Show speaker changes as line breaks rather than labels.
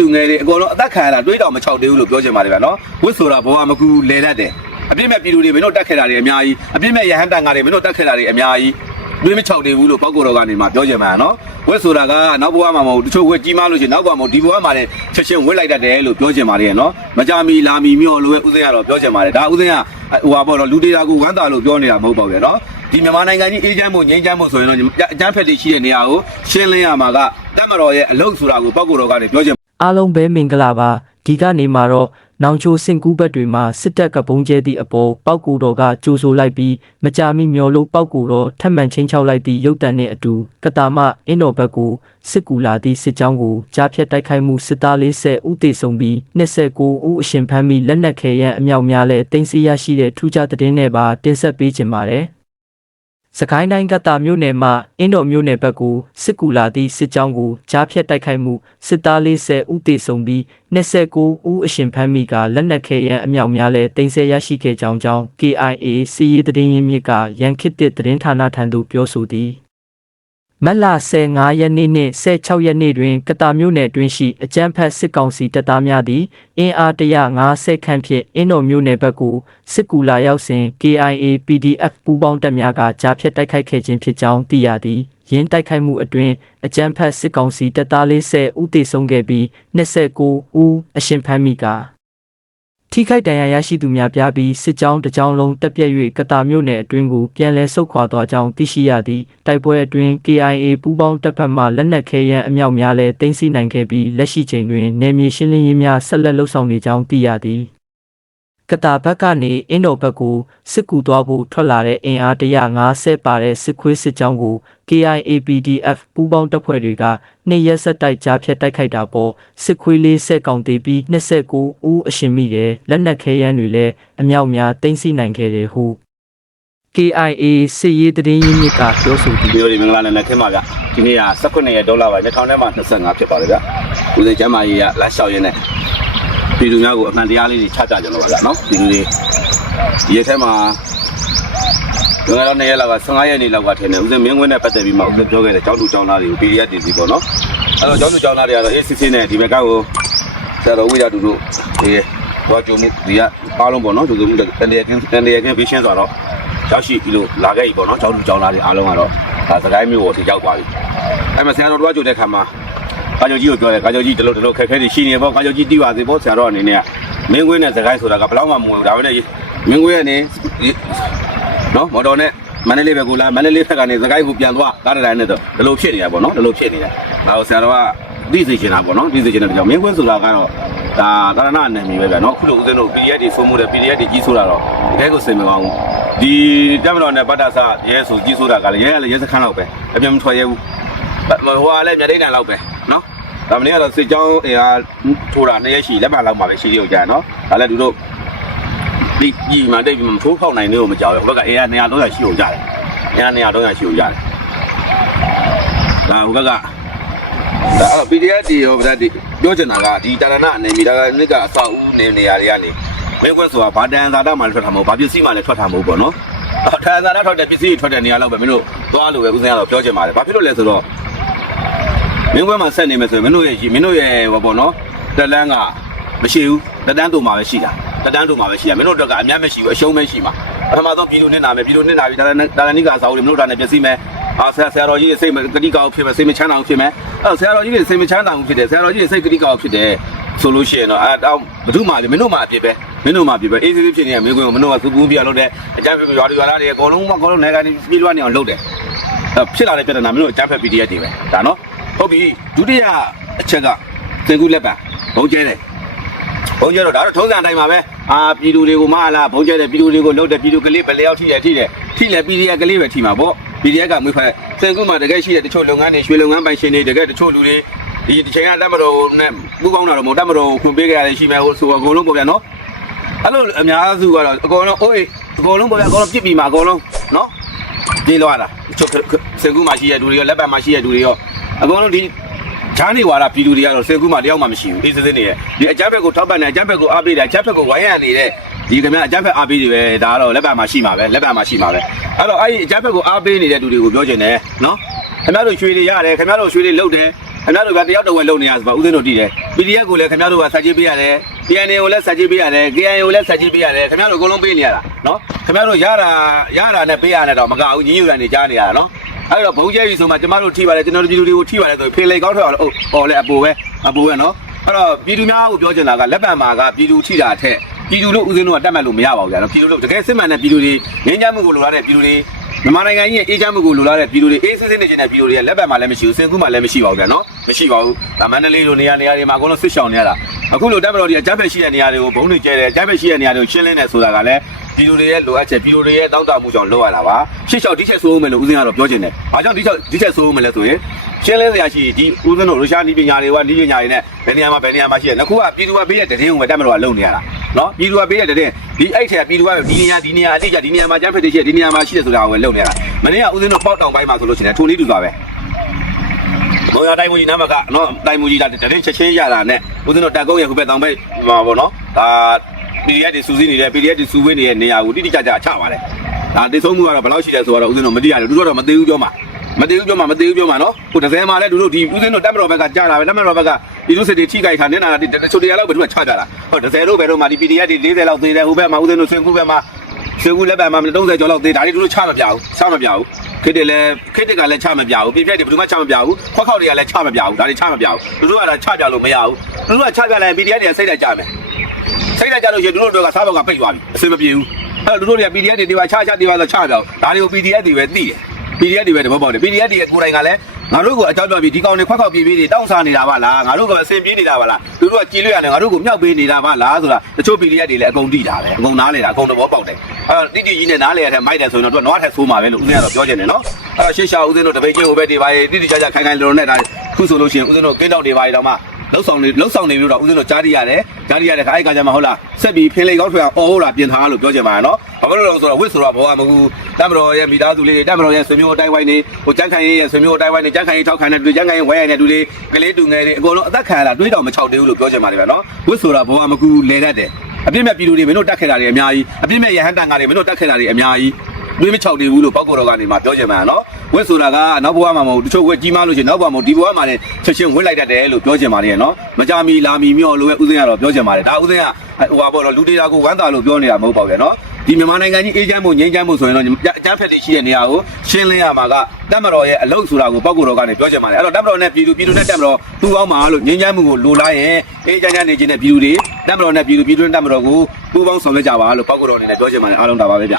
လူငယ်တွေအကုန်လုံးအသက်ခံရတာတွေးတော်မချောက်သေးဘူးလို့ပြောချင်ပါတယ်ဗျာနော်ဝစ်ဆိုတာဘောကမကူလဲတတ်တယ်အပြစ်မဲ့ပြည်သူတွေမင်းတို့တက်ခဲ့တာတွေအများကြီးအပြစ်မဲ့ရဟန်းတန်ဃာတွေမင်းတို့တက်ခဲ့တာတွေအများကြီးတွေးမချောက်သေးဘူးလို့ပောက်ကိုတော်ကနေမှပြောချင်ပါနော်ဝစ်ဆိုတာကနောက်ဘဝမှာမဟုတ်တချို့ဝစ်ကြီးမားလို့ရှိရင်နောက်ဘဝမဟုတ်ဒီဘဝမှာလည်းချက်ချင်းဝစ်လိုက်တတ်တယ်လို့ပြောချင်ပါတယ်နော်မကြမီလာမီမြော့လို့ပဲဥစဉ်ကတော့ပြောချင်ပါတယ်ဒါဥစဉ်ကဟိုပါပေါ့နော်လူတွေကကိုဝမ်းသာလို့ပြောနေတာမဟုတ်ပါဘူးဗျာနော်ဒီမြန်မာနိုင်ငံကြီးအေးချမ်းဖို့ငြိမ်းချမ်းဖို့ဆိုရင်တော့အကြမ်းဖက်တွေရှိတဲ့နေရာကိုရှင်းလင်းရမှာကတက်မတော်ရဲ့အလုပ်ဆိုတာကိုပောက်ကိုတော်ကနေပြောချင်
အားလုံးပဲမင်္ဂလာပါဒီကနေမှာတော့နောင်ချိုစင်ကူးဘက်တွေမှာစစ်တပ်ကပုံကျဲသည့်အပေါ်ပောက်ကူတော်ကကြိုးဆိုလိုက်ပြီးမကြာမီမျောလို့ပောက်ကူတော်ထပ်မံချင်းချောက်လိုက်သည့်ရုပ်တံနှင့်အတူကတာမအင်းတော်ဘက်ကိုစစ်ကူလာသည့်စစ်ကြောင်းကိုကြားဖြတ်တိုက်ခိုက်မှုစစ်သား40ဦးသေဆုံးပြီး29ဦးအရှင်ဖမ်းပြီးလက်နက်ခဲယမ်းအမြောက်များလည်းတင်စီရရှိတဲ့ထူးခြားသတင်းတွေပါတင်ဆက်ပေးခြင်းပါတယ် စကိုင်းတိုင်းကတာမြို့နယ်မှာအင်းတော်မြို့နယ်ဘက်ကိုစစ်ကူလာသည့်စစ်ကြောင်းကိုကြားဖြတ်တိုက်ခိုက်မှုစစ်သား40ဦးသေဆုံးပြီး29ဦးအရှင်ဖမ်းမိကလက်နက်ခဲယမ်းအမြောက်များလည်းတင်ဆက်ရရှိခဲ့ကြောင်းကြောင်း KIA စီရေးသတင်းရင်းမြစ်ကရန်ခစ်တစ်သတင်းဌာနထံသို့ပြောဆိုသည် မတ်လ15ရက်နေ့နှင့်16ရက်နေ့တွင်ကတာမြို့နယ်တွင်ရှိအကြမ်းဖက်စစ်ကောင်စီတပ်သားများသည်အင်အား150ခန့်ဖြင့်အင်းတော်မြို့နယ်ဘက်ကိုစစ်ကူလာရောက်စဉ် KIA PDF ပူးပေါင်းတပ်များကကြားဖြတ်တိုက်ခိုက်ခဲ့ခြင်းဖြစ်ကြောင်းသိရသည်ရင်းတိုက်ခိုက်မှုအတွင်းအကြမ်းဖက်စစ်ကောင်စီတပ်သား40ဦးသေဆုံးခဲ့ပြီး29ဦးအရှင်ဖမ်းမိက ထိခိုက်ဒဏ်ရာရရှိသူများပြားပြီးစစ်ကြောင်းတစ်ကြောင်းလုံးတက်ပြည့်၍ကတာမြို့နယ်အတွင်းကိုပြန်လည်ဆုတ်ခွာသွားကြောင်းသိရှိရသည်တိုက်ပွဲအတွင်း KIA ပူးပေါင်းတပ်ဖက်မှလက်နက်ခဲယမ်းအမြောက်များလည်းတင်စီနိုင်ခဲ့ပြီးလက်ရှိချိန်တွင်နယ်မြေရှင်းလင်းရေးများဆက်လက်လှုပ်ဆောင်နေကြောင်းသိရသည် ကတာဘက်ကနေအင်းတော်ဘက်ကိုစစ်ကူသွားဖို့ထွက်လာတဲ့အင်အား150ပါတဲ့စစ်ခွေးစစ်ကြောင်းကို KIAPDF ပူးပေါင်းတပ်ဖွဲ့တွေကနှစ်ရက်ဆက်တိုက်ကြားဖြတ်တိုက်ခိုက်တာပေါ်စစ်ခွေးလေးဆက်ကောင်တေးပြီး29ဦးအရှင်မိတယ်လက်နက်ခဲယမ်းတွေလည်းအမြောက်များတင်စီနိုင်ခဲ့တယ်ဟု KIA စစ်ရေးသတင်းရင်းမြစ်ကပြောဆိုသည်
ဒီလိုဒီမင်္ဂလာနဲ့နဲ့ခင်းပါဗျဒီနေ့က18ရက်ဒေါ်လာပါ2000ထဲမှာ25ဖြစ်ပါတယ်ဗျဦးစိန်ကျမ်းမာကြီးကလမ်းလျှောက်ရင်းနဲ့ ပြည်သူများကိုအမှန်တရားလေးတွေချကြကြလို့ဗျနော်ပြည်သူတွေဒီရက်ထဲမှာကျွန်တော်တို့နေ့ရက်လောက်က15ရက်နေ့လောက်ကထင်တယ်ဦးစိန်မင်းကွင်းနဲ့ပတ်သက်ပြီးမှဦးစိန်ပြောခဲ့တယ်ကျောင်းသူကျောင်းသားတွေကို PDF တည်စီပေါ့နော်အဲ့တော့ကျောင်းသူကျောင်းသားတွေကတော့အေးစစ်စစ်နဲ့ဒီဘက်ကောက်ဆရာတော်ဝိဇ္ဇာတူတို့ဒီဘောကြုံမှုဒီကအားလုံးပေါ့နော်ကြုံမှုတန်တရာကင်းတန်တရာကင်းဘေးရှင်းဆိုတော့ရောက်ရှိပြီလို့လာခဲ့ပြီပေါ့နော်ကျောင်းသူကျောင်းသားတွေအားလုံးကတော့ဒါစကိုင်းမျိုးပေါ်ထိရောက်သွားပြီအဲ့မှာဆရာတော်တို့ကကြိုတဲ့ခါမှာ ကာကျော်ကြီးကိုပြောတယ်ကာကျော်ကြီးဒီလိုဒီလိုခက်ခဲတွေရှိနေပေါ့ကာကျော်ကြီးတီးပါစေပေါ့ဆရာတော်အနေနဲ့ကမင်းကွင်းနဲ့စကိုင်းဆိုတာကဘယ်တော့မှမဝင်ဘူးဒါပေမဲ့မင်းကွင်းကနေနော်မော်တော်နဲ့မန္တလေးဘက်ကိုလာမန္တလေးဘက်ကနေစကိုင်းကိုပြန်သွားကားတိုင်းနဲ့တော့ဒီလိုဖြစ်နေတာပေါ့နော်ဒီလိုဖြစ်နေတာဒါကိုဆရာတော်ကသိစေချင်တာပေါ့နော်သိစေချင်တဲ့ကြောင့်မင်းကွင်းဆိုတာကတော့ဒါသာရဏနယ်မြေပဲဗျာနော်ခုလိုဦးဇင်းတို့ PDF တွေဖုံးမှုတဲ့ PDF တွေကြီးဆိုတာတော့တကယ်ကိုစင်မကောင်းဘူးဒီတက်မတော်နဲ့ဗတ္တဆရဲဆိုကြီးဆိုတာကလည်းရဲကလည်းရဲစခန်းလောက်ပဲအပြတ်မထွက်ရဲဘူးဟိုကလည်းမြတိတ်တန်လောက်ပဲနော် ဒါမင်းကတော့စစ်ကြောင်းအင်အားထိုးတာနှစ်ရက်ရှိလက်မှတ်လောက်ပါပဲရှိသေးတယ်ကြာနော်ဒါလည်းသူတို့ဒီကြီးမှတိတ်ပြီးမထိုးဖောက်နိုင်သေးလို့မကြောက်ဘူးဟိုဘက်ကအင်အား200 300ရှိအောင်ကြာတယ်အင်အား200 300ရှိအောင်ကြာတယ်ဒါဟိုဘက်ကဒါအဲ့ PDF တီရောဗျာဒီပြောချင်တာကဒီတာရဏအနေမီဒါကနှစ်ကအဆောက်အဦနေနေရာတွေကနေမင်းကွက်ဆိုတာဗာတန်သာတာမှလည်းထွက်ထားမဟုတ်ဘာပစ္စည်းမှလည်းထွက်ထားမဟုတ်ပေါ့နော်အော်တန်သာတာထွက်တဲ့ပစ္စည်းတွေထွက်တဲ့နေရာလောက်ပဲမင်းတို့သွားလို့ပဲဦးစင်းကတော့ပြောချင်ပါတယ်ဘာဖြစ်လို့လဲဆိုတော့ မင်းကွက်မှာဆက်နေမယ်ဆိုရင်မင်းတို့ရဲ့မင်းတို့ရဲ့ဟောပေါ့နော်တက်လန်းကမရှိဘူးတက်တန်းတူမှာပဲရှိတာတက်တန်းတူမှာပဲရှိတာမင်းတို့တော့ကအများမရှိဘူးအရှုံးပဲရှိမှာပထမဆုံးပြည်သူနစ်နာမယ်ပြည်သူနစ်နာပြီဒါလည်းဒါလည်းနိကအစာအုပ်တွေမင်းတို့ဒါနဲ့ပစ္စည်းမယ်အာဆရာဆရာတော်ကြီးရဲ့စိတ်ကတိကောက်ဖြစ်မယ်စိတ်မချမ်းသာဘူးဖြစ်မယ်အဲ့ဆရာတော်ကြီးရဲ့စိတ်မချမ်းသာဘူးဖြစ်တယ်ဆရာတော်ကြီးရဲ့စိတ်ကတိကောက်ဖြစ်တယ်ဆိုလို့ရှိရင်တော့အဲတော့ဘု து မှမင်းတို့မှအပြစ်ပဲမင်းတို့မှအပြစ်ပဲအေးစစ်စစ်ဖြစ်နေတဲ့မင်းကိုမင်းတို့ကသူပူးပြလုပ်တယ်အကြမ်းဖက်ရွာတွေရွာသားတွေအကုန်လုံးအကုန်လုံးနိုင်ငံတွေပြေးလွှားနေအောင်လုပ်တယ်အဲ့ဖြစ်လာတဲ့ပြဿနာမင်းတို့အကြမ်းဖက် PDF တွေပဲဒါနော် ဟုတ်ပြီဒုတိယအချက်ကသင်္ကူလက်ပံဘုံကျဲတယ်ဘုံကျဲတော့ဒါတော့ထုံးစံအတိုင်းပါပဲအာပြည်သူတွေကိုမဟာလားဘုံကျဲတယ်ပြည်သူတွေကိုလှုပ်တယ်ပြည်သူကလေးဘယ်လျောက်ထိတယ်ထိတယ်ထိတယ် PDF ကလေးပဲထိမှာပေါ့ PDF ကမွေးဖက်စင်ကူမှာတကယ်ရှိတဲ့တချို့လုပ်ငန်းတွေရွှေလုပ်ငန်းပိုင်ရှင်တွေတကယ်တချို့လူတွေဒီတစ်ချိန်ကတက်မတော်နဲ့ပူပေါင်းတာတော့မဟုတ်တက်မတော်ခွင့်ပေးကြရတယ်ရှိမယ်ဟိုဆိုအကုန်လုံးပေါ့ဗျာနော်အဲ့လိုအများစုကတော့အကုန်လုံးအိုးအကုန်လုံးပေါ့ဗျာအကုန်လုံးပြစ်ပြီးမှာအကုန်လုံးနော်ပြေးလွားတာတချို့စင်ကူမှာရှိတဲ့လူတွေရောလက်ပတ်မှာရှိတဲ့လူတွေရော အကုန်လုံးဒီဂျားနေဝါဒပြည်သူတွေကတော့စေကူးမှတယောက်မှမရှိဘူးအေးစစ်စစ်နေရဲ့ဒီအကြမ်းဖက်ကိုထောက်ပံ့တယ်အကြမ်းဖက်ကိုအားပေးတယ်အကြမ်းဖက်ကိုဝိုင်းရနေတဲ့ဒီကမြအကြမ်းဖက်အားပေးတွေပဲဒါကတော့လက်ပံမှာရှိမှာပဲလက်ပံမှာရှိမှာပဲအဲ့တော့အဲ့ဒီအကြမ်းဖက်ကိုအားပေးနေတဲ့လူတွေကိုပြောချင်တယ်နော်ခင်ဗျားတို့ရွှေတွေရတယ်ခင်ဗျားတို့ရွှေတွေလုတ်တယ်ခင်ဗျားတို့ကတယောက်တစ်ဝက်လုံနေရဆိုပါဦးစင်းတို့တည်တယ် PDF ကိုလည်းခင်ဗျားတို့ကဆက်ကြီးပေးရတယ် PNA ကိုလည်းဆက်ကြီးပေးရတယ် KIA ကိုလည်းဆက်ကြီးပေးရတယ်ခင်ဗျားတို့အကုန်လုံးပေးနေရတာနော်ခင်ဗျားတို့ရတာရတာနဲ့ပေးရတယ်တော့မကဘူးညီညွတ်ရနေကြားနေရတာနော် အဲ့တော့ဘုံကျဲပြီဆိုမှကျမတို့ထိပါတယ်ကျွန်တော်တို့ပြည်သူတွေကိုထိပါတယ်ဆိုဖေးလေကောက်ထွက်အောင်လို့ဟောလဲအပူပဲအပူပဲနော်အဲ့တော့ပြည်သူများကိုပြောချင်တာကလက်ပံမှာကပြည်သူထိတာထက်ပြည်သူတို့ဦးစင်းတို့ကတတ်မှတ်လို့မရပါဘူးကြာနော်ပြည်သူတို့တကယ်စစ်မှန်တဲ့ပြည်သူတွေငြင်းချမ်းမှုကိုလိုလားတဲ့ပြည်သူတွေမြန်မာနိုင်ငံကြီးရဲ့အေးချမ်းမှုကိုလိုလားတဲ့ပြည်သူတွေအေးစစ်စစ်နေချင်တဲ့ပြည်သူတွေကလက်ပံမှာလည်းမရှိဘူးစင်ကူးမှာလည်းမရှိပါဘူးကြာနော်မရှိပါဘူးဒါမန္တလေးလိုနေရာနေရာတွေမှာအကုန်လုံးစစ်ရှောင်နေရတာ အခုလိုတပ်မတော်တွေအကြမ်းဖက်ရှိတဲ့နေရာတွေကိုဘုံတွေကျဲတယ်အကြမ်းဖက်ရှိတဲ့နေရာတွေကိုရှင်းလင်းတယ်ဆိုတာကလည်းပြည်သူတွေရဲ့လိုအပ်ချက်ပြည်သူတွေရဲ့တောင်းတမှုကြောင့်လုပ်ရတာပါရှစ်လျှောက်ဒီချက်ဆိုးဦးမယ်လို့ဦးစင်းကတော့ပြောချင်တယ်။ဘာကြောင့်ဒီချက်ဒီချက်ဆိုးဦးမယ်လဲဆိုရင်ရှင်းလင်းစရာရှိဒီဦးစင်းတို့ရုရှားနီးပညာတွေကနီးပညာတွေနဲ့ဘယ်နေရာမှာဘယ်နေရာမှာရှိတယ်။အခုကပြည်သူကပေးတဲ့တည်င်းကိုပဲတပ်မတော်ကလုပ်နေရတာ။နော်ပြည်သူကပေးတဲ့တည်င်းဒီအဲ့ထက်ပြည်သူကဒီနေရာဒီနေရာအတိအကျဒီနေရာမှာကျန်းဖက်တွေရှိတယ်ဒီနေရာမှာရှိတယ်ဆိုတာကိုပဲလုပ်နေတာ။မနေ့ကဦးစင်းတို့ပေါက်တောင်ပိုင်းမှာဆိုလို့ရှိရင်ထိုနည်းတူစွာပဲ။ မော်ရတိုင်းမူကြီးနားမှာကနော်တိုင်းမူကြီးတာတည်င်းချက်ချင်းရတာနဲ့ဦးစင်းတို့တက်ကုန်းရခုပဲတောင်ဘက်မှာပေါ့နော်။ဒါ PDF တွေစူးစီးနေတယ် PDF တွေစူးဝေးနေတဲ့နေရာကိုတိတိကျကျချပါတယ်။ဒါတိဆုံးမှုကတော့ဘယ်လောက်ရှိတယ်ဆိုတော့ဦးဇင်းတို့မသိရတယ်သူတို့တော့မသိဘူးပြောမှာမသိဘူးပြောမှာမသိဘူးပြောမှာနော်။ဟိုတစ်စဲမှာလည်းသူတို့ဒီဦးဇင်းတို့တက်မတော်ဘက်ကကြားလာပဲတက်မတော်ဘက်ကဒီလိုစစ်တွေထိကြိုက်ထားနေတာဒီတချို့တရားလောက်ပဲသူကချကြတာ။ဟိုတစ်စဲတို့ဘယ်တော့မှဒီ PDF တွေ40လောက်သေးတယ်ဟိုဘက်မှာဦးဇင်းတို့ဆွေးခုဘက်မှာဆွေးခုလက်ပံမှာ30ကျော်လောက်သေးဒါတွေသူတို့ချမပြဘူးချမပြဘူး ခစ်တယ်လည်းခစ်တက်ကလည်းချမပြဘူးပြပြတွေဘယ်သူမှချမပြဘူးခွက်ခေါက်တွေကလည်းချမပြဘူးဒါတွေချမပြဘူးသူတို့ကလည်းချပြလို့မရဘူးသူတို့ကချပြလိုက် PDF တွေစိတ်တက်ကြမယ်စိတ်ဓာတ်ကြလို့ရှိရင်တို့တို့ကစားဘောက်ကပိတ်သွားပြီအဆင်မပြေဘူးအဲ့တော့တို့တွေက PDF တွေဒီပါချချဒီပါဆိုချပြောက်ဒါတွေကို PDF တွေပဲသိတယ် PDF တွေပဲတဘောပေါက်တယ် PDF တွေရဲ့ကိုယ်တိုင်ကလည်း ငါတို့ကိုအကြောက်ပြောပြီးဒီကောင်တွေခွက်ခွက်ပြေးပြေးတွေတောင်းစားနေတာပါလားငါတို့ကအဆင်ပြေးနေတာပါလားသူတို့ကကြည်လို့ရတယ်ငါတို့ကိုမြောက်ပေးနေတာပါလားဆိုတာတချို့ PDF တွေလည်းအကုန်သိတာပဲအကုန်နားလေတာအကုန်သဘောပေါက်တယ်အဲ့တော့တိတိကြီးနဲ့နားလေရတဲ့မိုက်တယ်ဆိုရင်တော့သူကနွားထက်ဆိုးမှာပဲလို့ဦးဇင်းကတော့ပြောချင်တယ်နော်အဲ့တော့ရှေ့ရှာဦးဇင်းတို့တပိတ်ချင်းဟိုဘက်တွေပါရေးတိတိကျကျခိုင်ခိုင်လုံလုံနဲ့ဒါခုဆိုလို့ရှိရင်ဦးဇင်းတို့ကင်းတောက်တွေပါရေးတော့မှလှုပ်ဆောင်နေလှုပ်ဆောင်နေပြီးတော့ဦးဇင်းတို့ကြားရရတယ်ကြားရရတဲ့ခါအဲ့ကကြမှာဟုတ်လားဆက်ပြီးဖင်းလေးကောက်ထွေအောင်အော်ဟုတ်လားပြင်ထားလို့ပြောချင်ပါရနော်ဘာလို့လဲဆိုတော့ဝစ်ဆိုတော့ဘောကမကူ တမတော်ရဲ့မိသားစုလေးတမတော်ရဲ့ဆွေမျိုးအတိုင်းဝိုင်းနေဟိုကြမ်းခိုင်ရဲ့ဆွေမျိုးအတိုင်းဝိုင်းနေကြမ်းခိုင်ထောက်ခံတဲ့လူကြမ်းခိုင်ဝဲရတဲ့လူတွေကလေးတူငယ်တွေအကုန်လုံးအသက်ခံရတာတွေးတော်မချောက်သေးဘူးလို့ပြောချင်ပါတယ်ဗျနော်ဝစ်ဆိုတော့ဘောကမကူလဲတတ်တယ်အပြစ်မဲ့ပြည်သူတွေမင်းတို့တက်ခဲ့တာတွေအများကြီးအပြစ်မဲ့ရဟန်းတန်ကတွေမင်းတို့တက်ခဲ့တာတွေအများကြီးတွေးမချောက်သေးဘူးလို့ပောက်ကော်တော်ကနေမှပြောချင်ပါရနော်ဝစ်ဆိုတာကနောက်ဘဝမှာမဟုတ်တချို့ဝက်ကြီးမားလို့ရှိရင်နောက်ဘဝမှာဒီဘဝမှာလည်းချက်ချင်းဝစ်လိုက်တတ်တယ်လို့ပြောချင်ပါတယ်နော်မကြမီလာမီမြော့လို့ပဲဥစဉ်ကတော့ပြောချင်ပါတယ်ဒါဥစဉ်ကဟိုပါပေါ့နော်လူတွေကကိုဝမ်းသာလို့ပြောနေတာမဟုတ်ပါဘူးနော် ဒီမြန်မာနိုင်ငံကြီးအေးချမ်းမှုငြိမ်းချမ်းမှုဆိုရင်တော့အကြမ်းဖက်တွေရှိတဲ့နေရာကိုရှင်းလင်းရမှာကတပ်မတော်ရဲ့အလုပ်ဆိုတာကိုပောက်ကော်တော်ကနေပြောချင်ပါတယ်အဲ့တော့တပ်မတော်နဲ့ပြည်သူပြည်သူနဲ့တပ်မတော်သူ့အောက်မှာလို့ငြိမ်းချမ်းမှုကိုလိုလားရင်အေးချမ်းချမ်းနေခြင်းတဲ့ပြည်သူတွေတပ်မတော်နဲ့ပြည်သူပြည်သူနဲ့တပ်မတော်ကိုပူးပေါင်းဆောင်ရွက်ကြပါလို့ပောက်ကော်တော်အနေနဲ့ပြောချင်ပါတယ်အားလုံးဒါပါပဲဗျ